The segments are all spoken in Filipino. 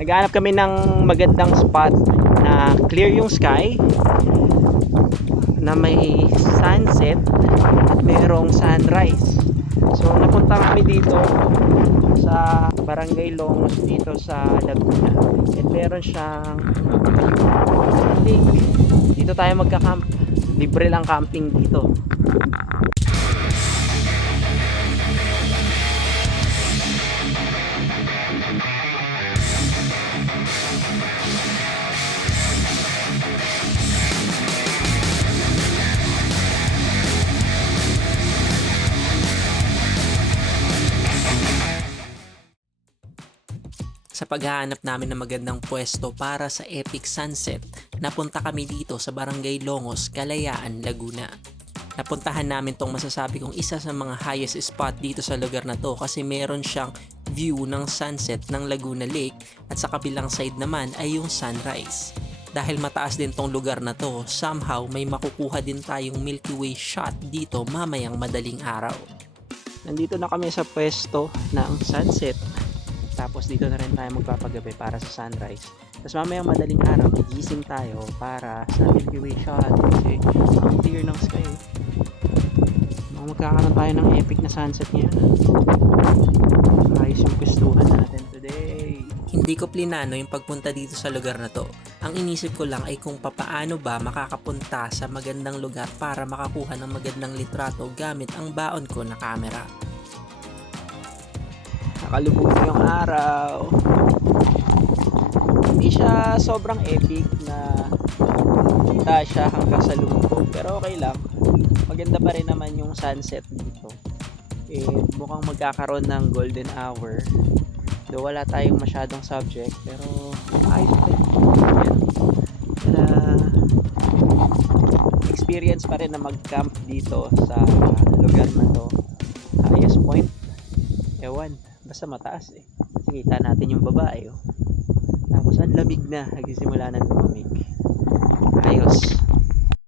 Naghahanap kami ng magandang spot na clear yung sky, na may sunset at mayroong sunrise. So napunta kami dito sa Barangay Longos dito sa Laguna, at meron siyang lake. Dito tayo magka-camp. Libre lang camping dito. Sa paghahanap namin ng magandang pwesto para sa epic sunset, napunta kami dito sa Barangay Longos, Kalayaan, Laguna. Napuntahan namin tong masasabi kong isa sa mga highest spot dito sa lugar na to kasi meron siyang view ng sunset ng Laguna Lake at sa kabilang side naman ay yung sunrise. Dahil mataas din tong lugar na to, somehow may makukuha din tayong Milky Way shot dito mamayang madaling araw. Nandito na kami sa pwesto ng sunset. Tapos dito na rin tayo magpapagabi para sa sunrise. Tapos mamayang madaling araw, gigising tayo para sa Milky Way shot. Kasi ang clear ng sky. Magkakaroon tayo ng epic na sunset ngayon. Ayos yung gustuhan natin today. Hindi ko plinano yung pagpunta dito sa lugar na to. Ang inisip ko lang ay kung papaano ba makakapunta sa magandang lugar para makakuha ng magandang litrato gamit ang baon ko na camera. Nakalubog yung araw. Hindi siya sobrang epic na kita siya hanggang sa lubog, pero okay lang. Maganda pa rin naman yung sunset dito. Mukhang magkakaroon ng golden hour. Though wala tayong masyadong subject, pero ayos pa rin. Experience pa rin na mag-camp dito sa lugar na to. Highest point, ewan, basta mataas eh. Kita natin yung babae oh. Tapos ang lamig na, nagsisimula na lumamig. Ayos.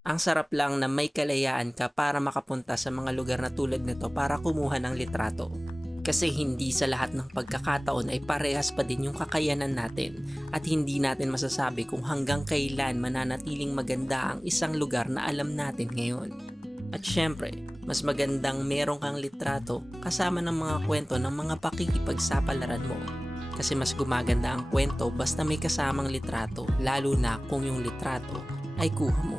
Ang sarap lang na may kalayaan ka para makapunta sa mga lugar na tulad nito para kumuha ng litrato. Kasi hindi sa lahat ng pagkakataon ay parehas pa din yung kakayanan natin at hindi natin masasabi kung hanggang kailan mananatiling maganda ang isang lugar na alam natin ngayon. At syempre, mas magandang meron kang litrato kasama ng mga kwento ng mga pakikipagsapalaran mo. Kasi mas gumaganda ang kwento basta may kasamang litrato, lalo na kung yung litrato ay kuha mo.